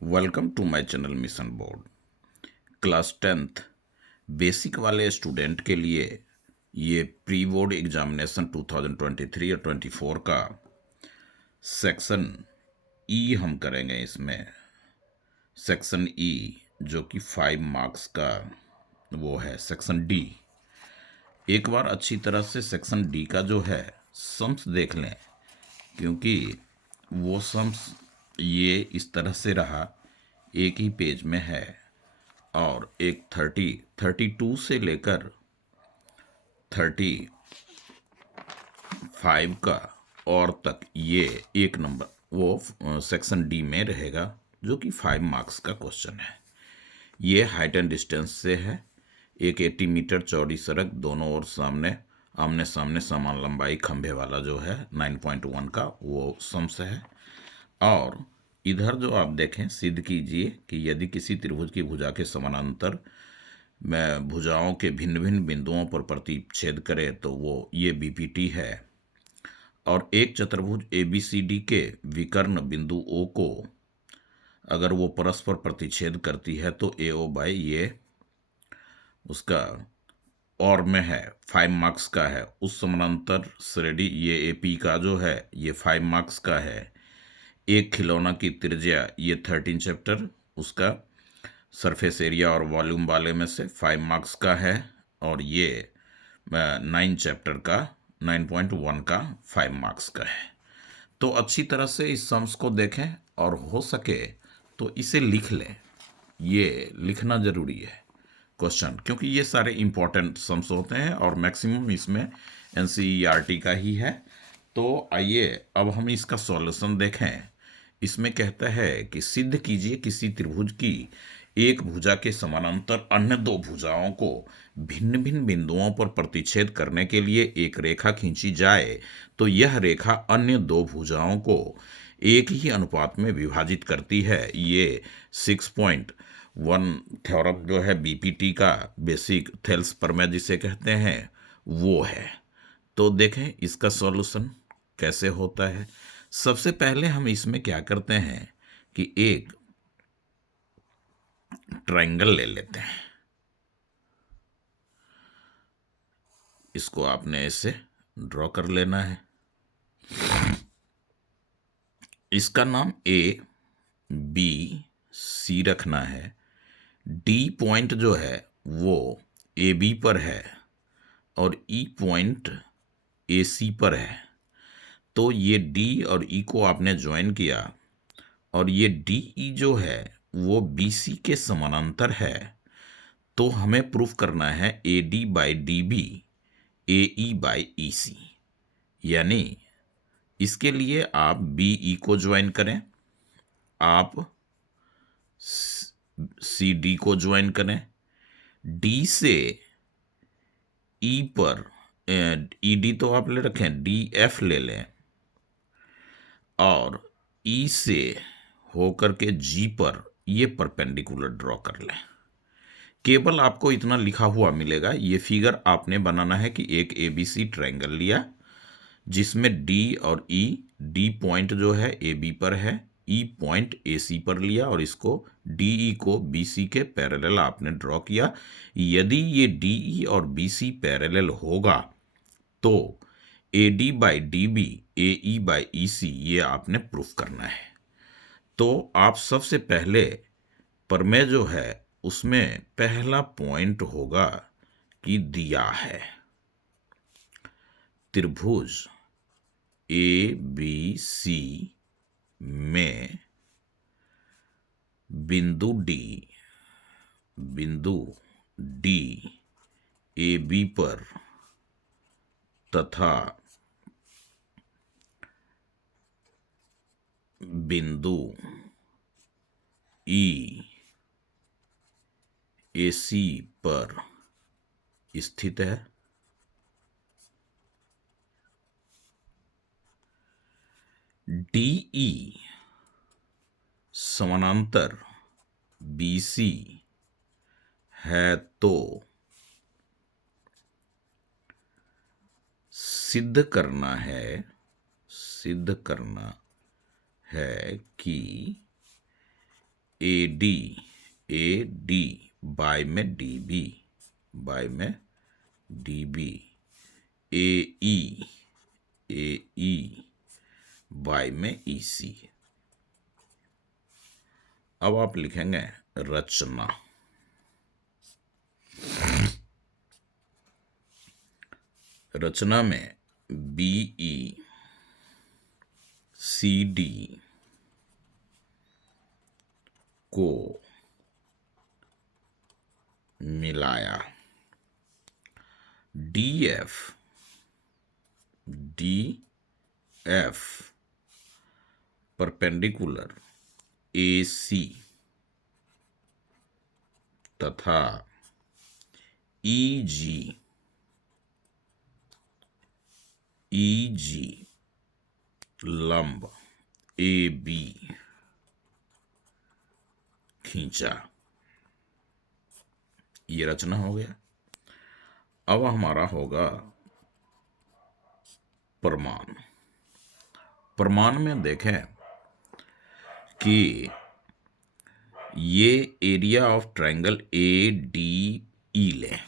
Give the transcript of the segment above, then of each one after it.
Welcome to my channel mission board. Class 10th basic वाले student के लिए ये प्री बोर्ड एग्जामिनेशन 2023 और 24 का सेक्शन ई हम करेंगे। इसमें सेक्शन ई जो कि 5 मार्क्स का वो है। सेक्शन डी एक बार अच्छी तरह से सेक्शन डी का जो है सम्स देख लें, क्योंकि वो सम्स ये इस तरह से रहा, एक ही पेज में है और एक 32 से लेकर 35 का और तक ये एक नंबर वो सेक्शन डी में रहेगा, जो कि 5 मार्क्स का क्वेश्चन है। ये हाइट एंड डिस्टेंस से है। एक 80 मीटर चौड़ी सड़क, दोनों ओर आमने सामने समान लंबाई, खंभे वाला जो है 9.1 का वो सम्स है। और इधर जो आप देखें, सिद्ध कीजिए कि यदि किसी त्रिभुज की भुजा के समानांतर में भुजाओं के भिन्न भिन्न बिंदुओं पर प्रतिच्छेद करे तो वो ये बीपीटी है। और एक चतुर्भुज एबीसीडी के विकर्ण बिंदु ओ को अगर वो परस्पर प्रतिच्छेद करती है तो एओ बाय ये उसका और में है 5 मार्क्स का है। उस समानांतर श्रेणी ये एपी का जो है ये 5 मार्क्स का है। एक खिलौना की त्रिज्या ये 13 चैप्टर उसका सरफेस एरिया और वॉल्यूम वाले में से 5 मार्क्स का है। और ये 9 चैप्टर का 9.1 का 5 मार्क्स का है। तो अच्छी तरह से इस सम्स को देखें और हो सके तो इसे लिख लें। ये लिखना ज़रूरी है क्वेश्चन, क्योंकि ये सारे इंपॉर्टेंट सम्स होते हैं और मैक्सिमम इसमें एनसीईआरटी का ही है। तो आइए अब हम इसका सॉल्यूशन देखें। इसमें कहता है कि सिद्ध कीजिए किसी त्रिभुज की एक भुजा के समानांतर अन्य दो भुजाओं को भिन्न भिन्न बिंदुओं पर प्रतिच्छेद करने के लिए एक रेखा खींची जाए तो यह रेखा अन्य दो भुजाओं को एक ही अनुपात में विभाजित करती है। ये 6.1 थ्योरम जो है बीपीटी का, बेसिक थेल्स प्रमेय जिसे कहते हैं, वो है। तो देखें इसका सॉल्यूशन कैसे होता है। सबसे पहले हम इसमें क्या करते हैं कि एक ट्रायंगल ले लेते हैं। इसको आपने ऐसे ड्रॉ कर लेना है। इसका नाम ए बी सी रखना है। डी पॉइंट जो है वो ए बी पर है और ई पॉइंट ए सी पर है। तो ये डी और ई को आपने ज्वाइन किया और ये डी ई जो है वो बी सी के समानांतर है। तो हमें प्रूफ करना है A D by D B A E by E C, यानी इसके लिए आप बी ई को ज्वाइन करें, आप सी डी को ज्वाइन करें, डी से ई पर ई डी तो आप ले रखें, डी एफ ले लें और ई से होकर के जी पर ये परपेंडिकुलर ड्रॉ कर लें। केवल आपको इतना लिखा हुआ मिलेगा। ये फिगर आपने बनाना है कि एक एबीसी ट्रायंगल लिया जिसमें डी और ई, डी पॉइंट जो है ए बी पर है, ई पॉइंट ए सी पर लिया और इसको डी ई को बी सी के पैरेलल आपने ड्रॉ किया। यदि ये डी ई और बी सी पैरेलल होगा तो A D by D B A E by E C ये आपने प्रूफ करना है। तो आप सबसे पहले प्रमेय जो है उसमें पहला पॉइंट होगा कि दिया है त्रिभुज ए बी सी में बिंदु डी ए बी पर तथा बिंदु ई ए सी पर स्थित है। डी ई समानांतर बी सी है तो सिद्ध करना है कि AD बाय में DB, बाय में DB, AE बाय में EC। अब आप लिखेंगे रचना। रचना में BECD को मिलाया, DF परपेंडिकुलर AC तथा EG लंब AB खींचा। ये रचना हो गया। अब हमारा होगा प्रमाण। प्रमाण में देखें कि ये एरिया ऑफ ट्रायंगल ADE लें,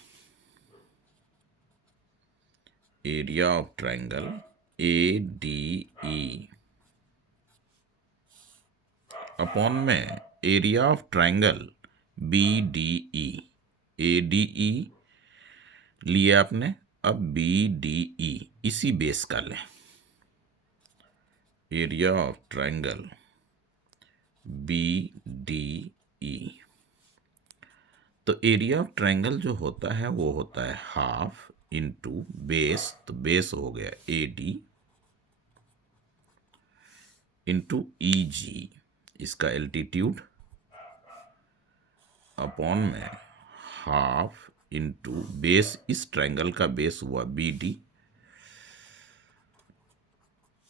area of triangle ADE upon में area of triangle BDE। ADE लिए आपने, अब BDE इसी बेस का लें, एरिया ऑफ ट्रायंगल BDE। तो एरिया ऑफ ट्रायंगल जो होता है वो होता है हाफ इंटू बेस, तो बेस हो गया AD इंटू EG, इसका एल्टीट्यूड, अपॉन में हाफ इंटू बेस, इस ट्रायंगल का बेस हुआ BD,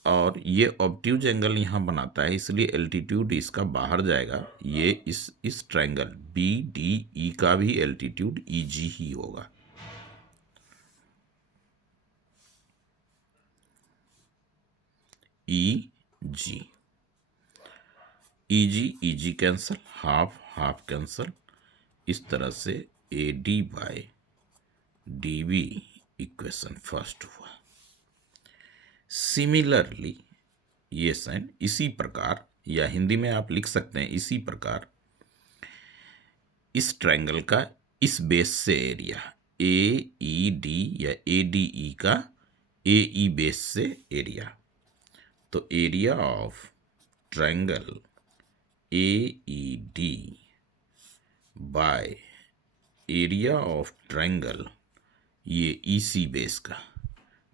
और ये ऑब्ट्यूज एंगल यहाँ बनाता है इसलिए एल्टीट्यूड इसका बाहर जाएगा। ये इस ट्रायंगल BDE का भी एल्टीट्यूड EG ही होगा। EG कैंसल, हाफ कैंसल, इस तरह से AD by DB equation first हुआ। सिमिलरली ये साइन इसी प्रकार, या हिंदी में आप लिख सकते हैं इसी प्रकार, इस ट्रायंगल का इस बेस से एरिया AED या ADE का AE बेस से एरिया, तो area of triangle AED by area of triangle ये EC बेस का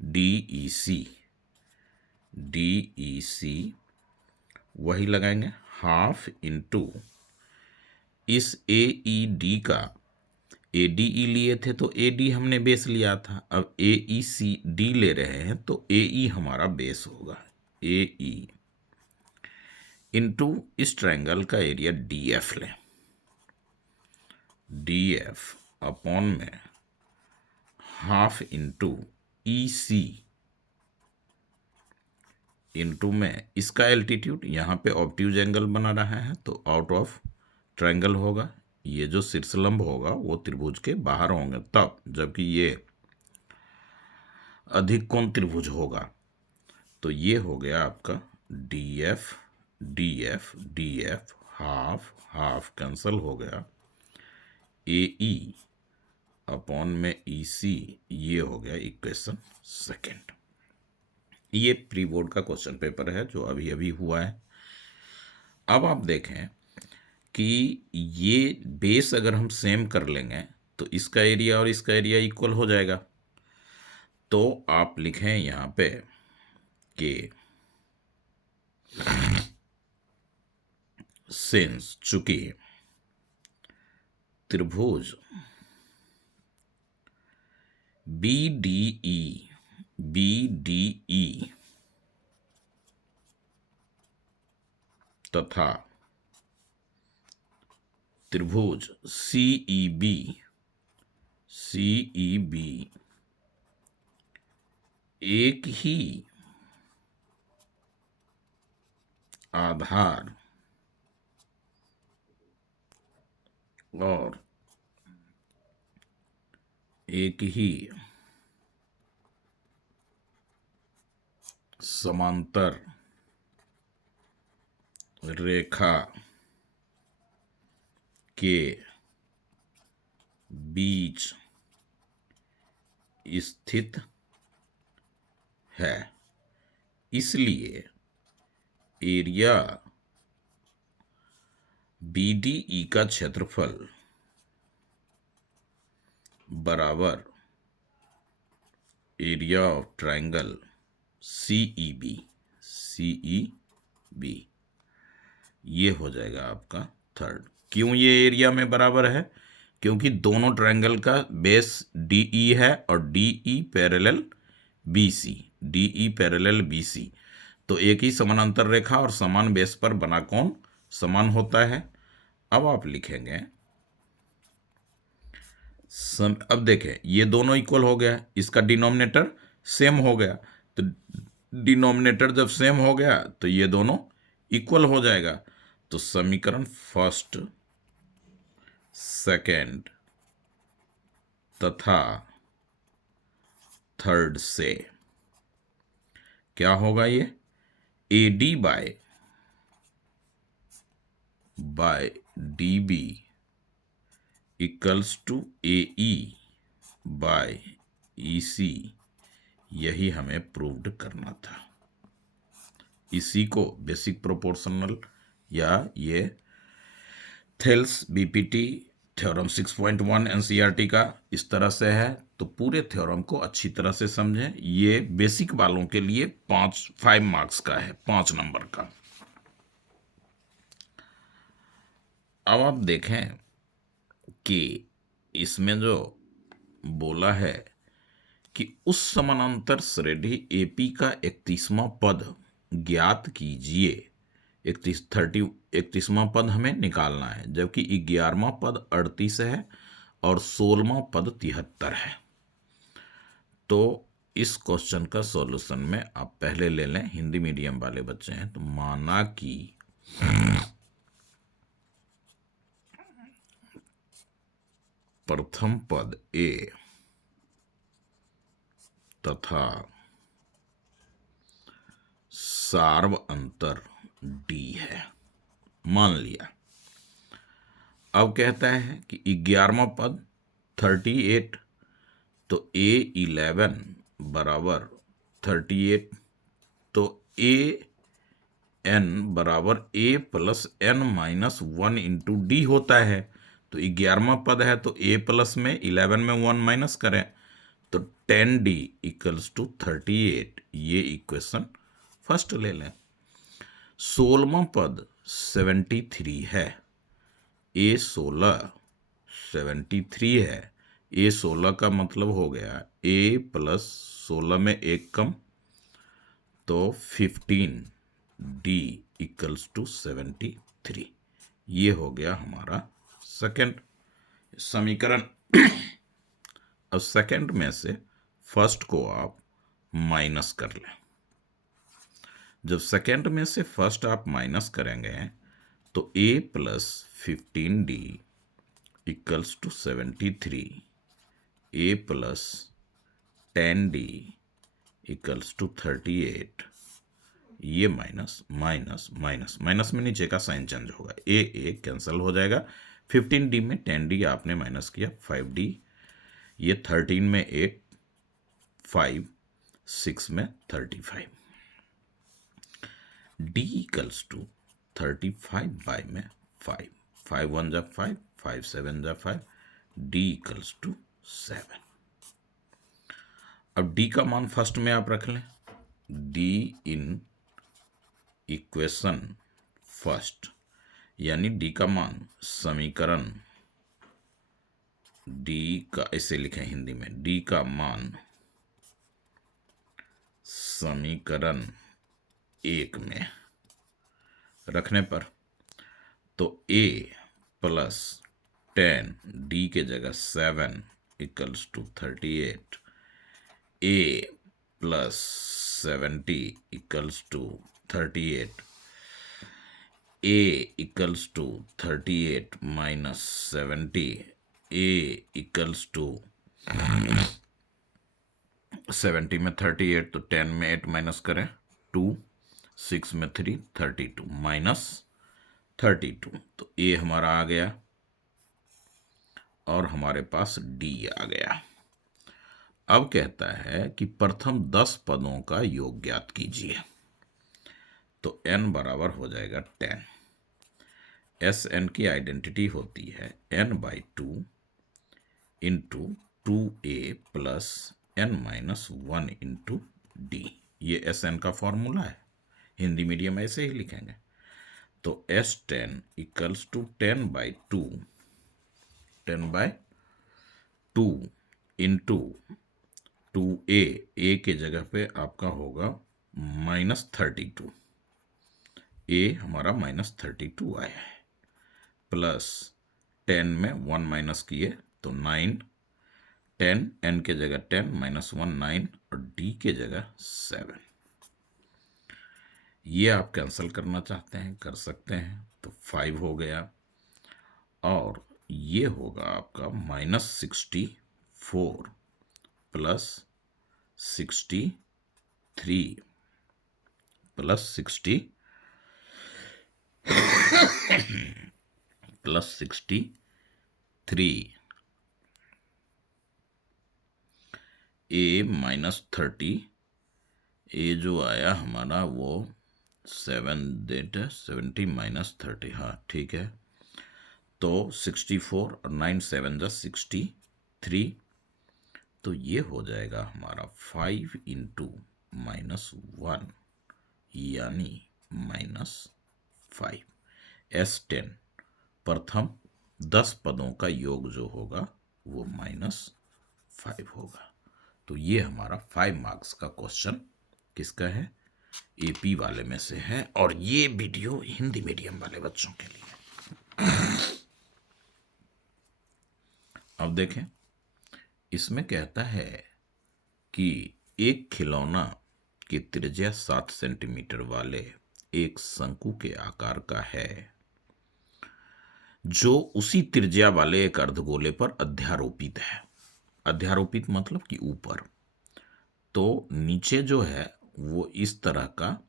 DEC वही लगाएंगे, हाफ इंटू इस AED का ADE लिए थे तो AD हमने बेस लिया था, अब AECD ले रहे हैं तो AE हमारा बेस होगा, AE इंटू इस ट्रायंगल का एरिया DF लें, DF अपॉन में हाफ इंटू EC इंटू में इसका एल्टीट्यूड, यहाँ पे ऑब्ट्यूज एंगल बना रहा है तो आउट ऑफ ट्रायंगल होगा, ये जो शीर्षलंब होगा वो त्रिभुज के बाहर होंगे तब, जबकि ये अधिक कोण त्रिभुज होगा। तो ये हो गया आपका DF हाफ कैंसल हो गया, AE अपॉन में EC, ये हो गया इक्वेशन सेकेंड। ये प्री बोर्ड का क्वेश्चन पेपर है जो अभी अभी हुआ है। अब आप देखें कि ये बेस अगर हम सेम कर लेंगे तो इसका एरिया और इसका एरिया इक्वल हो जाएगा। तो आप लिखें यहाँ पे कि सिंस चूंकि त्रिभुज BDE तथा त्रिभुज CEB एक ही आधार और एक ही समांतर रेखा के बीच स्थित है, इसलिए एरिया BDE का क्षेत्रफल बराबर एरिया ऑफ ट्राइंगल CEB। ये हो जाएगा आपका थर्ड। क्यों ये एरिया में बराबर है? क्योंकि दोनों ट्रायंगल का बेस DE है और DE पैरेलल BC। तो एक ही समानांतर रेखा और समान बेस पर बना कोण समान होता है। अब आप लिखेंगे अब देखें, ये दोनों इक्वल हो गया, इसका डिनोमिनेटर सेम हो गया, तो डिनोमिनेटर जब सेम हो गया तो ये दोनों इक्वल हो जाएगा। तो समीकरण फर्स्ट, सेकंड तथा थर्ड से क्या होगा? ये AD by DB equals to AE by EC, यही हमें प्रूव्ड करना था। इसी को बेसिक प्रोपोर्शनल या ये थेल्स BPT थ्योरम 6.1 NCERT का इस तरह से है। तो पूरे थ्योरम को अच्छी तरह से समझें। ये बेसिक वालों के लिए 5 मार्क्स का है, 5 नंबर का। अब आप देखें कि इसमें जो बोला है कि उस समानांतर श्रेणी AP का 31वां पद ज्ञात कीजिए। 31वां पद हमें निकालना है, जबकि 11वां पद 38 है और 16वां पद 73 है। तो इस क्वेश्चन का सॉल्यूशन में आप पहले ले लें, हिंदी मीडियम वाले बच्चे हैं तो, माना कि प्रथम पद A तथा सार्व अंतर D है, मान लिया। अब कहता है कि 11वां पद 38, तो A11 बराबर 38, तो AN बराबर A plus N minus 1 into D होता है। तो 11वां पद है तो A प्लस में 11 में 1 माइनस करें तो 10D इक्वल्स टू 38। ये इक्वेशन फर्स्ट ले लें। 16वां पद 73 है, A16 73 है। A16 का मतलब हो गया A प्लस 16 में 1 कम, तो 15D इक्वल्स टू 73। ये हो गया हमारा सेकंड समीकरण। अब सेकंड में से फर्स्ट को आप माइनस कर लें। जब सेकंड में से फर्स्ट आप माइनस करेंगे तो A plus 15D equals to 73, A plus 10D equals to 38। ये माइनस माइनस माइनस माइनस में नीचे का साइन चेंज होगा, A कैंसिल हो जाएगा। 15D में 10D आपने माइनस किया 5D, ये 13 में 8, 5, 6 में 35। D इक्वल्स टू 35 बाई में 5, 5 1 जा 5, 5 7 जा 5, D इक्वल्स टू 7। अब D का मान फर्स्ट में आप रख लें, D इन इक्वेशन फर्स्ट, यानी D का मान समीकरण D का, इसे लिखें हिंदी में, D का मान समीकरण 1 में रखने पर तो A प्लस 10 D के जगह 7 equals to 38, A plus 70 equals to 38, A equals to 38 minus 70, A equals to 70 में 38 तो 10 में 8 माइनस करें 2, 6 में 3 32 माइनस 32, तो ए हमारा आ गया और हमारे पास डी आ गया। अब कहता है कि प्रथम 10 पदों का योग ज्ञात कीजिए, तो n बराबर हो जाएगा 10। एस एन की आइडेंटिटी होती है n/2 into 2a plus n-1 into D. ये एस एन का फॉर्मूला है, हिंदी मीडियम ऐसे ही लिखेंगे। तो S10 equals to 10/2 into 2a, ए के जगह पे आपका होगा -32, ए हमारा -32 आया है, प्लस 10 में 1 माइनस किए तो 9, 10 n के जगह 10 -1 9 और d के जगह 7। ये आप कैंसिल करना चाहते हैं कर सकते हैं, तो 5 हो गया और ये होगा आपका -64 प्लस 63 प्लस 63 ए -30, ए जो आया हमारा वो 70 -30, हाँ ठीक है। तो 64 और 9 7 जा 63, तो ये हो जाएगा हमारा 5 इंटू -1 यानी -5। S10 प्रथम 10 पदों का योग जो होगा वो -5 होगा। तो ये हमारा 5 मार्क्स का क्वेश्चन किसका है, एपी वाले में से है, और ये वीडियो हिंदी मीडियम वाले बच्चों के लिए। अब देखें, इसमें कहता है कि एक खिलौना की त्रिज्या 7 सेंटीमीटर वाले एक शंकु के आकार का है जो उसी त्रिज्या वाले एक अर्धगोले पर अध्यारोपित है। अध्यारोपित मतलब कि ऊपर, तो नीचे जो है वो इस तरह का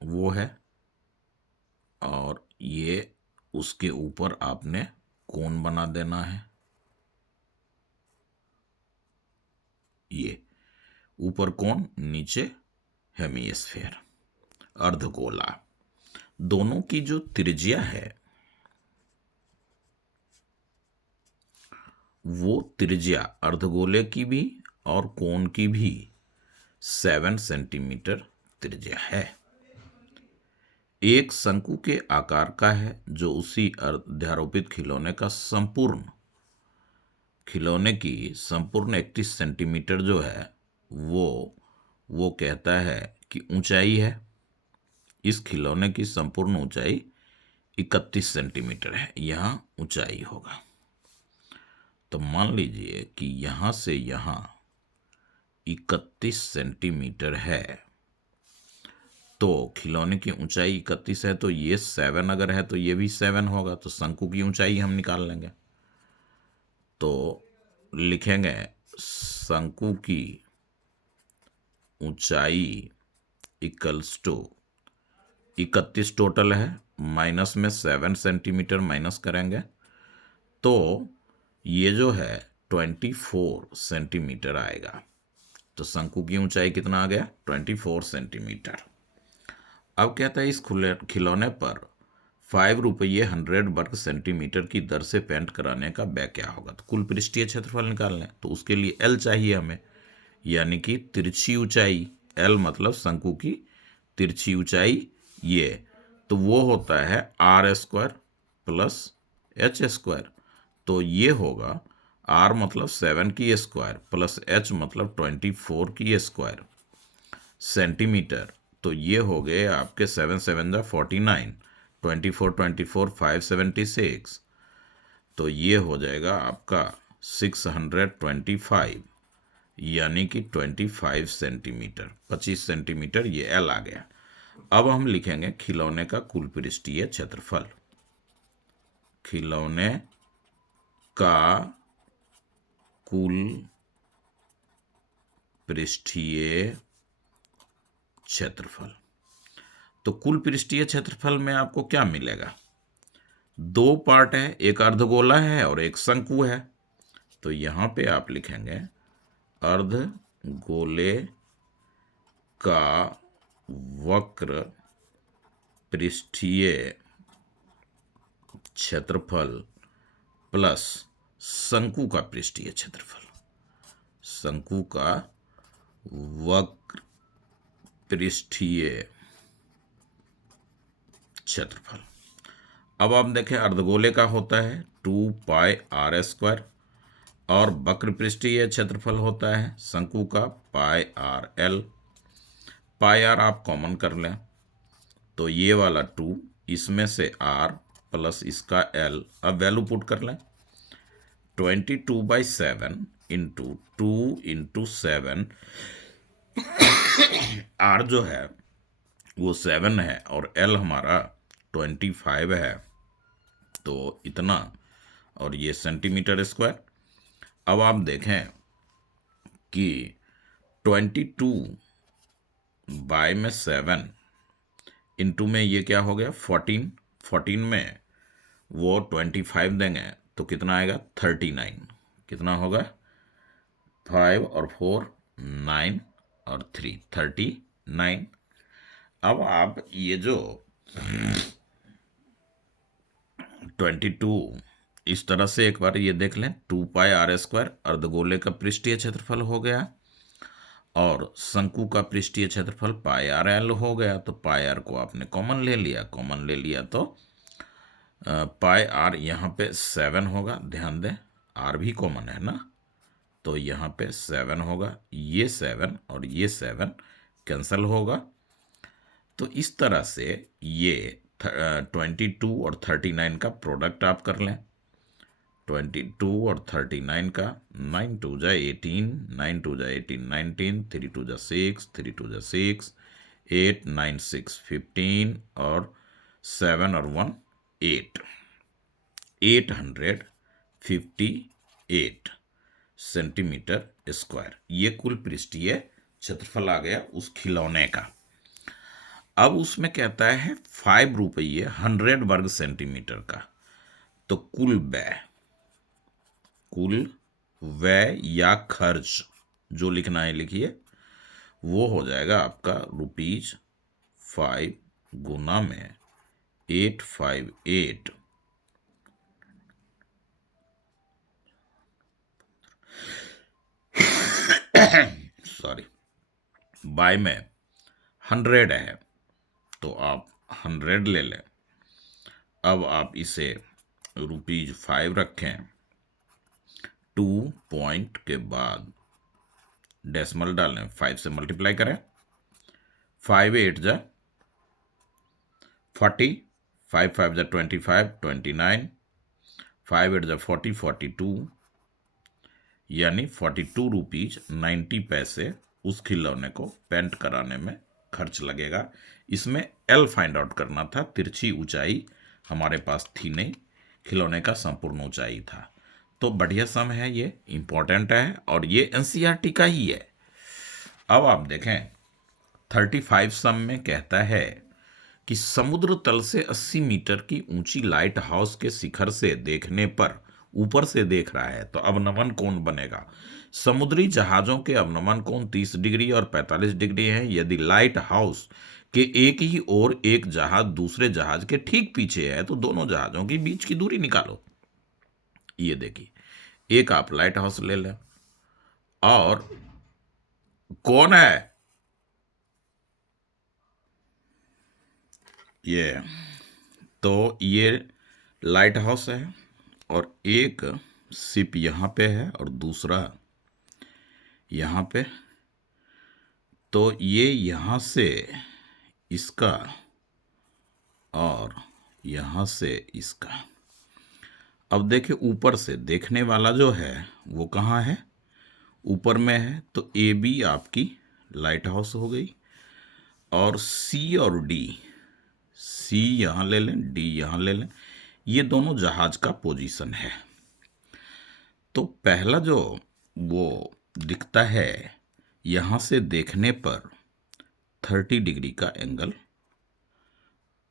वो है और ये उसके ऊपर आपने कोन बना देना है। ये ऊपर कोन, नीचे हेमिस्फीयर, अर्धगोला। दोनों की जो त्रिज्या है वो त्रिज्या अर्धगोले की भी और कोन की भी 7 सेंटीमीटर त्रिज्या है। एक शंकु के आकार का है जो उसी अध्यारोपित खिलौने की संपूर्ण 31 सेंटीमीटर जो है वो कहता है कि ऊंचाई है। इस खिलौने की संपूर्ण ऊंचाई 31 सेंटीमीटर है, यहां ऊंचाई होगा। तो मान लीजिए कि यहां से यहां 31 सेंटीमीटर है, तो खिलौने की ऊंचाई 31 है, तो ये 7 अगर है तो ये भी 7 होगा, तो शंकु की ऊंचाई हम निकाल लेंगे। तो लिखेंगे शंकु की ऊंचाई इक्वल्स टू 31 टोटल है, माइनस में 7 सेंटीमीटर माइनस करेंगे तो ये जो है 24 सेंटीमीटर आएगा। तो शंकु की ऊंचाई कितना आ गया, 24 सेंटीमीटर। अब कहता है इस खिलौने पर 5 रुपये 100 वर्ग सेंटीमीटर की दर से पेंट कराने का व्यय क्या होगा। तो कुल पृष्ठीय क्षेत्रफल निकालने, तो उसके लिए L चाहिए हमें, यानी कि तिरछी ऊंचाई। L मतलब शंकु की तिरछी ऊंचाई, ये तो वो होता है R² प्लस H²। तो ये होगा R मतलब 7 की स्क्वायर प्लस H मतलब 24 की स्क्वायर सेंटीमीटर। तो ये हो गए आपके 7 7 जा 49, 24 576, तो ये हो जाएगा आपका 625 यानी कि 25 सेंटीमीटर, 25 सेंटीमीटर ये L आ गया। अब हम लिखेंगे खिलौने का कुल पृष्ठीय क्षेत्रफल। खिलौने का कुल पृष्ठीय क्षेत्रफल। तो कुल पृष्ठीय क्षेत्रफल में आपको क्या मिलेगा? दो पार्ट है, एक अर्धगोला है और एक शंकु है। तो यहां पे आप लिखेंगे अर्धगोले का वक्र पृष्ठीय क्षेत्रफल प्लस शंकु का पृष्ठीय क्षेत्रफल। शंकु का वक्र पृष्ठीय क्षेत्रफल। अब आप देखें अर्धगोले का होता है 2πr² और वक्र पृष्ठीय क्षेत्रफल होता है शंकु का πrl। πr आप कॉमन कर लें तो ये वाला 2 इसमें से r प्लस इसका l, अब वैल्यू पुट कर लें 22/7 इंटू 2 इंटू 7। r जो है वो 7 है और l हमारा 25 है, तो इतना, और ये सेंटीमीटर स्क्वायर। अब आप देखें कि 22/7 इंटू में ये क्या हो गया 14, 14 में वो 25 देंगे तो कितना आएगा 39। कितना होगा 5 और 4 9 और 3 39। अब आप ये जो 22 इस तरह से एक बार ये देख लें 2πr² अर्धगोले का पृष्ठीय क्षेत्रफल हो गया और शंकु का पृष्ठीय क्षेत्रफल πrl हो गया। तो πr को आपने कॉमन ले लिया, कॉमन ले लिया तो πr यहाँ पे 7 होगा, ध्यान दें r भी कॉमन है ना, तो यहाँ पे 7 होगा, ये 7 और ये 7 कैंसिल होगा। तो इस तरह से ये 22 और 39 का प्रोडक्ट आप कर लें। 22 और 39 का 9 2 जा 18, 9 2 जा 18 19, 3 2 जा 6, 3 2 जा 6, 8 9 6 15 और 7 और 1 8, 858 सेंटीमीटर स्क्वायर। ये कुल पृष्ठीय क्षेत्रफल आ गया उस खिलौने का। अब उसमें कहता है 5 रुपये 100 वर्ग सेंटीमीटर का। तो कुल व्यय या खर्च जो लिखना है लिखिए, वो हो जाएगा आपका ₹5 गुना में 858 सॉरी बाय में 100 है तो आप 100 ले लें। अब आप इसे ₹5 रखें, 2 पॉइंट के बाद डेसिमल डालें, 5 से मल्टीप्लाई करें, 5 8 जा 40, 5 5 जा 25 29, 5 8 जा 40 42, यानी 42 रुपीज 90 पैसे उस खिलौने को पेंट कराने में खर्च लगेगा। इसमें एल फाइंड आउट करना था, तिरछी ऊंचाई हमारे पास थी नहीं, खिलौने का संपूर्ण ऊंचाई था। तो बढ़िया सम है, ये इंपॉर्टेंट है और ये एनसीईआरटी का ही है। अब आप देखें 35 सम में कहता है कि समुद्र तल से 80 मीटर की ऊंची लाइट हाउस के शिखर से देखने पर ऊपर से देख रहा है तो अवनमन कोण बनेगा। समुद्री जहाजों के अवनमन कोण 30 डिग्री और 45 डिग्री है। यदि लाइट हाउस के एक ही ओर एक जहाज दूसरे जहाज के ठीक पीछे है तो दोनों जहाजों के बीच की दूरी निकालो। ये देखिए, एक आप लाइट हाउस ले लें और कौन है ये, तो ये लाइट हाउस है और एक शिप यहाँ पे है और दूसरा यहाँ पे। तो ये यहाँ से इसका और यहाँ से इसका। अब देखिए ऊपर से देखने वाला जो है वो कहाँ है, ऊपर में है, तो ए बी आपकी लाइट हाउस हो गई और सी और डी, सी यहाँ ले लें, डी यहाँ ले लें, ये दोनों जहाज का पोजीशन है। तो पहला जो वो दिखता है, यहाँ से देखने पर 30 डिग्री का एंगल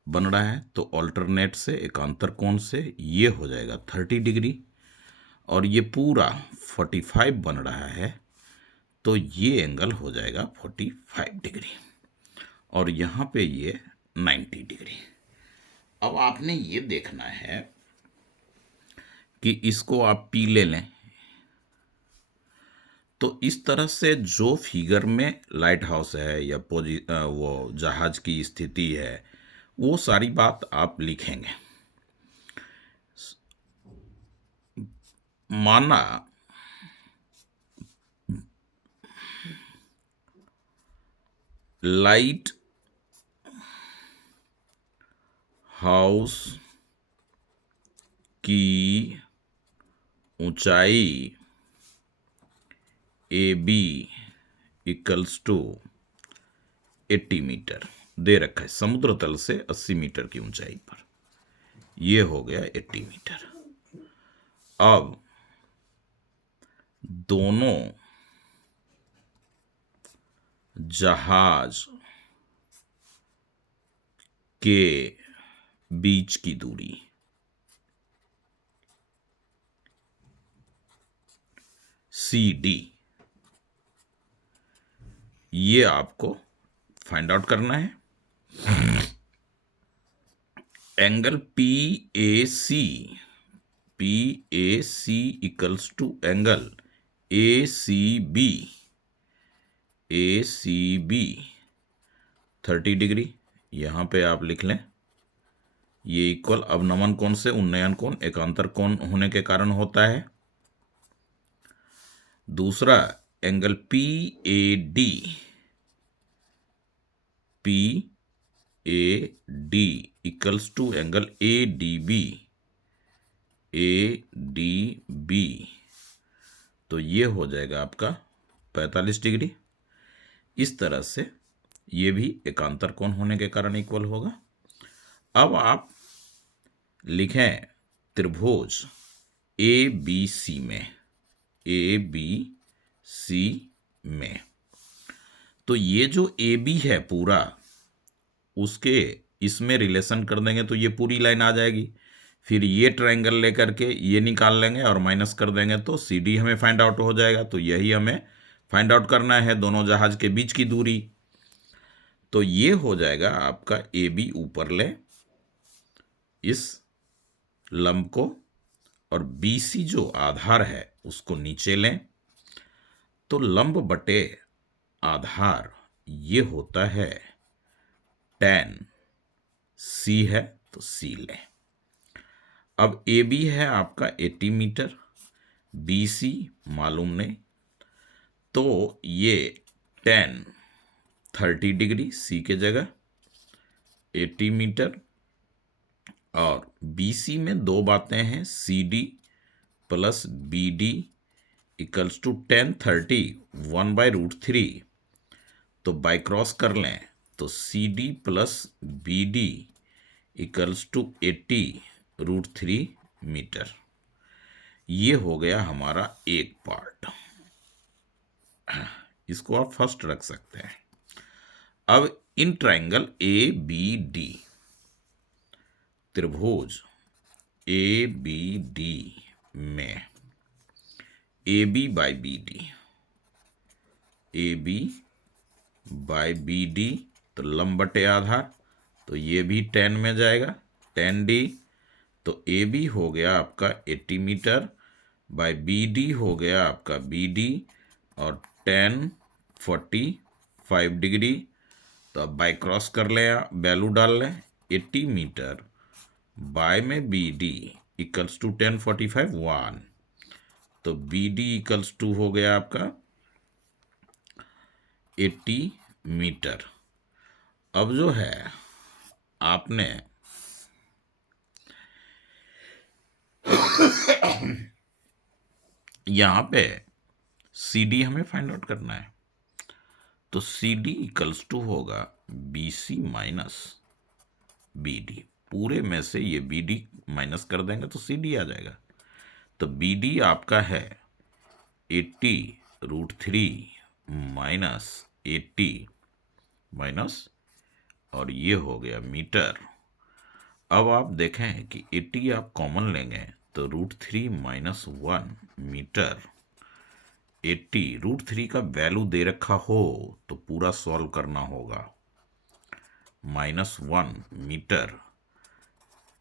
बन रहा है, तो ऑल्टरनेट से एकांतर कोण से ये हो जाएगा 30 डिग्री, और ये पूरा 45 बन रहा है, तो ये एंगल हो जाएगा 45 डिग्री, और यहाँ पे ये 90 डिग्री। अब आपने ये देखना है कि इसको आप पी ले लें, तो इस तरह से जो फिगर में लाइट हाउस है या वो जहाज की स्थिति है, वो सारी बात आप लिखेंगे। माना लाइट हाउस की ऊंचाई AB इक्वल्स टू 80 मीटर दे रखा है, समुद्र तल से 80 मीटर की ऊंचाई पर, ये हो गया 80 मीटर। अब दोनों जहाज के बीच की दूरी CD, ये आपको फाइंड आउट करना है। Angle PAC equals to angle ACB 30 degree, यहां पे आप लिख लें, ये इक्वल अवनमन कोण से उन्नयन कोण एकांतर कोण होने के कारण होता है। दूसरा angle PAD equals to angle ADB तो ये हो जाएगा आपका 45 डिग्री। इस तरह से ये भी एकांतर कोण होने के कारण इक्वल होगा। अब आप लिखें त्रिभुज ABC में, तो ये जो AB है पूरा, उसके इसमें रिलेशन कर देंगे तो ये पूरी लाइन आ जाएगी। फिर ये ट्रायंगल लेकर के ये निकाल लेंगे और माइनस कर देंगे तो CD हमें फाइंड आउट हो जाएगा। तो यही हमें फाइंड आउट करना है, दोनों जहाज के बीच की दूरी। तो ये हो जाएगा आपका AB ऊपर ले इस लंब को, और BC जो आधार है उसको नीचे लें, तो लंब बटे आधार ये होता है tan, C है तो C लें। अब AB है आपका 80 मीटर, BC मालूम नहीं, तो ये tan 30 डिग्री C के जगह 80 मीटर, और BC में दो बातें हैं, CD plus BD equals to tan 30 1/√3, तो बाई क्रॉस कर लें तो CD plus BD equals to 80√3 metre. ये हो गया हमारा एक पार्ट, इसको आप फर्स्ट रख सकते हैं। अब इन ट्रायंगल ABD, त्रिभुज ABD में AB बाई BD, तो लंब बटे आधार, तो ये भी tan में जाएगा, tan D, तो AB हो गया आपका 80 मीटर बाई BD हो गया आपका BD, और tan 45 डिग्री, तो अब बाई क्रॉस कर लें, वैल्यू डाल लें, 80 मीटर बाय में BD इक्वल्स टू tan 45 1, तो BD इक्वल्स टू हो गया आपका 80 मीटर। अब जो है आपने यहाँ पे CD हमें फाइंड आउट करना है, तो CD इक्वल्स टू होगा BC माइनस BD, पूरे में से ये BD माइनस कर देंगे तो CD आ जाएगा। तो BD आपका है 80√3 माइनस 80 माइनस, और ये हो गया मीटर। अब आप देखें कि 80 आप कॉमन लेंगे तो √3 माइनस 1 मीटर। 80√3 का वैल्यू दे रखा हो तो पूरा सॉल्व करना होगा। -1 मीटर,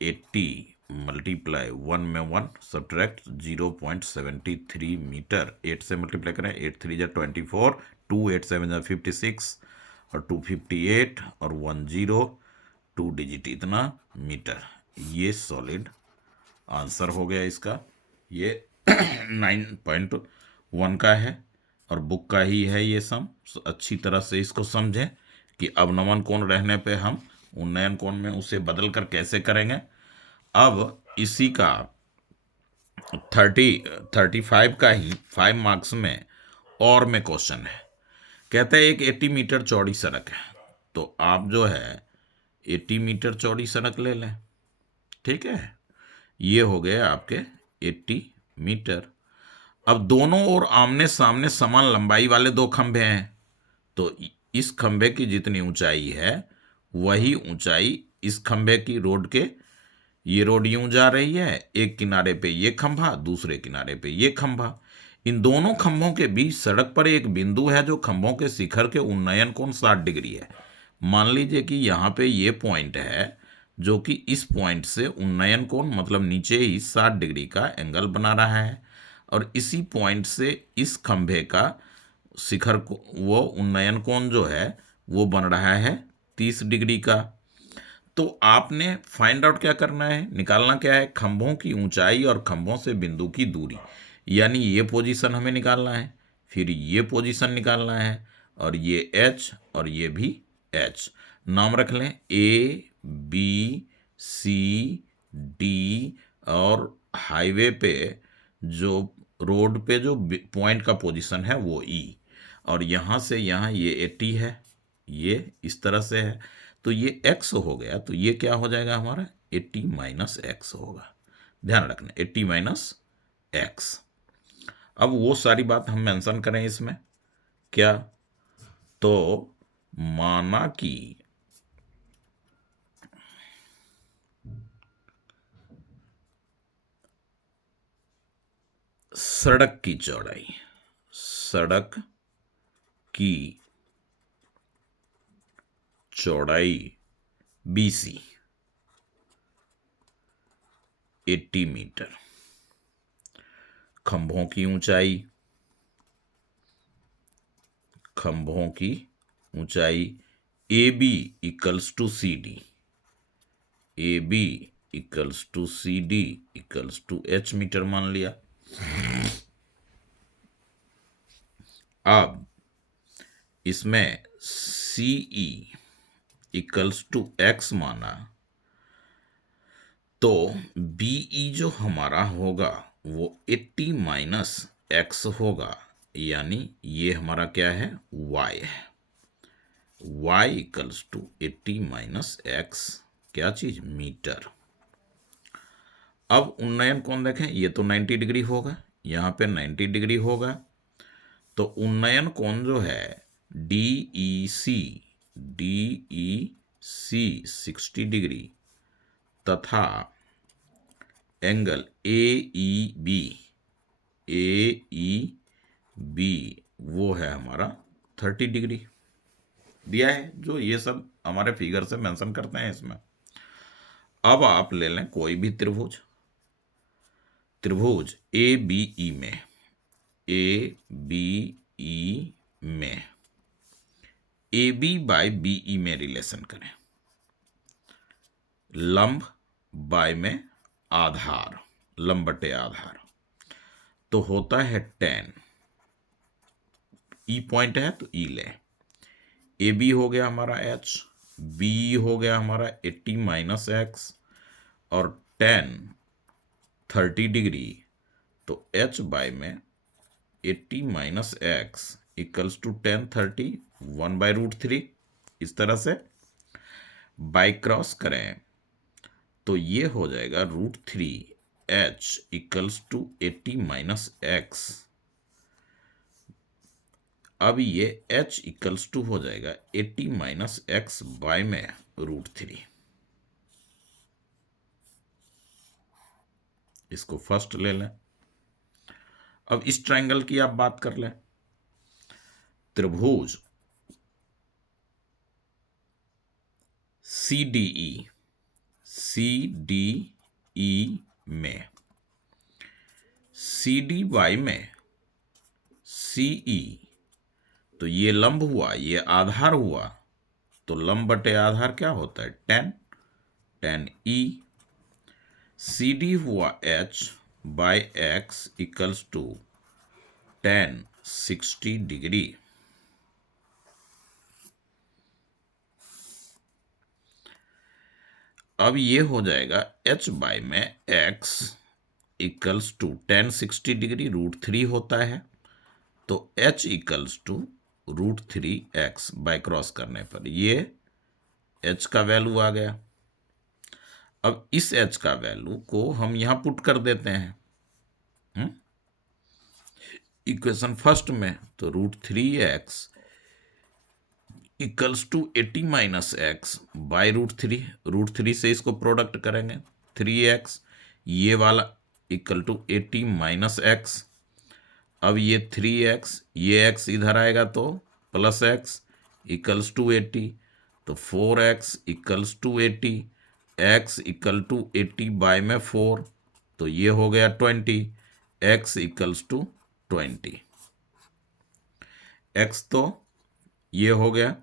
80 मल्टीप्लाई 1 में 1 सब्ट्रैक्ट 0.73 मीटर। 8 से मल्टीप्लाई करें, 8 3 जा 24, 2 8 7 जा 56 और 258 और 1 0, 2 डिजिट इतना मीटर। ये सॉलिड आंसर हो गया इसका। ये 9.1 का है और बुक का ही है ये सम। अच्छी तरह से इसको समझें कि अवनमन कोण रहने पे हम उन्नयन कोण में उसे बदल कर कैसे करेंगे। अब इसी का 35 का ही 5 मार्क्स में और में क्वेश्चन है। कहते हैं एक 80 मीटर चौड़ी सड़क है, तो आप जो है 80 मीटर चौड़ी सड़क ले लें। ठीक है, ये हो गए आपके 80 मीटर। अब दोनों ओर आमने सामने समान लंबाई वाले दो खंभे हैं, तो इस खंभे की जितनी ऊंचाई है वही ऊंचाई इस खंभे की, रोड के, ये रोड यूं जा रही है, एक किनारे पे ये खंभा, दूसरे किनारे पे ये खंभा। इन दोनों खंभों के बीच सड़क पर एक बिंदु है जो खंभों के शिखर के उन्नयन कोण 60 डिग्री है। मान लीजिए कि यहाँ पे ये पॉइंट है जो कि इस पॉइंट से उन्नयन कोण मतलब नीचे ही 60 डिग्री का एंगल बना रहा है, और इसी पॉइंट से इस खंभे का शिखर को वो उन्नयन कोण जो है वो बन रहा है 30 डिग्री का। तो आपने फाइंड आउट क्या करना है, निकालना क्या है, खंभों की ऊंचाई और खंभों से बिंदु की दूरी। यानी ये पोजीशन हमें निकालना है, फिर ये पोजीशन निकालना है, और ये H और ये भी H। नाम रख लें ABCD, और हाईवे पे जो रोड पे जो पॉइंट का पोजीशन है वो E, और यहाँ से यहाँ ये 80 है, ये इस तरह से है, तो ये x हो गया। तो ये क्या हो जाएगा हमारा 80 माइनस x होगा। ध्यान रखना 80 माइनस x। अब वो सारी बात हम मेंशन करें इसमें क्या, तो माना कि सड़क की चौड़ाई, सड़क की चौड़ाई BC 80 मीटर, खंभों की ऊंचाई AB equals to CD, AB equals to CD equals to H metre मान लिया। अब इसमें CE इक्वल्स टू X माना, तो BE जो हमारा होगा वो 80 माइनस X होगा, यानी ये हमारा क्या है Y है। Y equals to 80 minus X, क्या चीज, मीटर। अब उन्नयन कोण देखें, ये तो 90 डिग्री होगा, यहाँ पे 90 डिग्री होगा, तो उन्नयन कोण जो है DEC 60 डिग्री, तथा एंगल AEB वो है हमारा 30 डिग्री दिया है, जो ये सब हमारे फिगर से मेंशन करते हैं इसमें। अब आप ले लें कोई भी त्रिभुज ABE में AB बाय BE में रिलेशन करें, लंब बाय में आधार, लंब बटे आधार, तो होता है 10। E पॉइंट है तो E ले, AB हो गया हमारा H, BE हो गया हमारा 80 माइनस X, और 30 डिग्री, तो H बाय में 80 माइनस X इक्वल्स टू 10 30, 1/√3, इस तरह से बाय क्रॉस करें तो ये हो जाएगा √3h equals to 80 minus x. अब ये h इक्वल्स टू हो जाएगा 80 माइनस एक्स बाय में √3। इसको फर्स्ट ले लें। अब इस ट्रायंगल की आप बात कर लें। त्रिभुज CDE में CDY में CE, तो ये लंब हुआ, ये आधार हुआ, तो लंब बटे आधार क्या होता है? tan E। CD हुआ H by X equals to tan 60 degree. अब ये हो जाएगा H बाय में X equals to tan 60 degree √3 होता है, तो H equals to √3x by cross करने पर ये H का वैल्यू आ गया। अब इस H का वैल्यू को हम यहां पुट कर देते हैं इक्वेशन फर्स्ट में, तो √3x equals to 80 minus X by √3 से इसको प्रोडक्ट करेंगे 3x, ये वाला इक्वल टू 80 माइनस एक्स। अब ये 3x, ये x इधर आएगा तो प्लस x इक्वल्स टू 80, तो 4x equals to 80, x equal to 80 by में 4, तो ये हो गया 20, x इक्वल्स टू 20। x तो ये हो गया।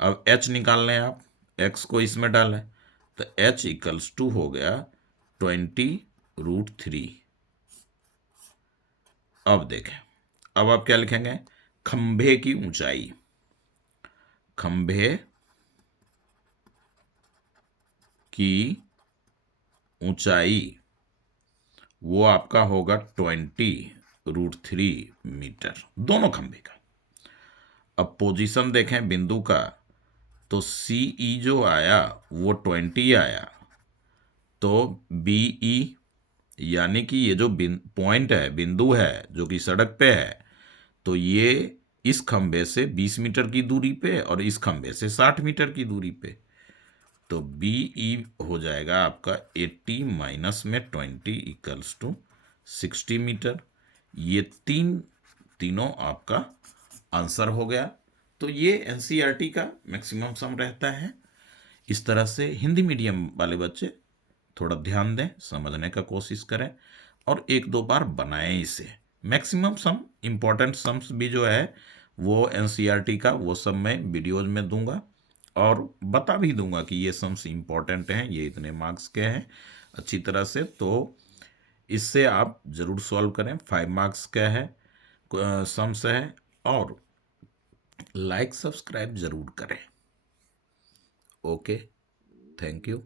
अब h निकाल लें आप, x को इसमें डालें, तो h इक्वल्स टू हो गया 20√3। अब देखें, अब आप क्या लिखेंगे? खंभे की ऊंचाई, खंभे की ऊंचाई वो आपका होगा 20√3 मीटर, दोनों खंभे का। अब पोजीशन देखें बिंदु का, तो CE जो आया वो 20 आया, तो BE यानी कि ये जो पॉइंट है, बिंदु है जो कि सड़क पे है, तो ये इस खंभे से 20 मीटर की दूरी पे और इस खंभे से 60 मीटर की दूरी पे, तो BE हो जाएगा आपका 80 माइनस में 20 इक्वल्स टू 60 मीटर। ये तीनों आपका आंसर हो गया। तो ये NCERT का मैक्सिमम सम रहता है। इस तरह से हिंदी मीडियम वाले बच्चे थोड़ा ध्यान दें, समझने का कोशिश करें और एक दो बार बनाएं इसे। मैक्सिमम सम, इम्पोर्टेंट सम्स भी जो है वो NCERT का, वो सब मैं वीडियोज में दूंगा और बता भी दूंगा कि ये सम्स इम्पोर्टेंट हैं, ये इतने मार्क्स के हैं अच्छी तरह से। तो इससे आप ज़रूर सॉल्व करें। 5 मार्क्स का है सम्स है, और लाइक सब्सक्राइब ज़रूर करें। Okay, thank you.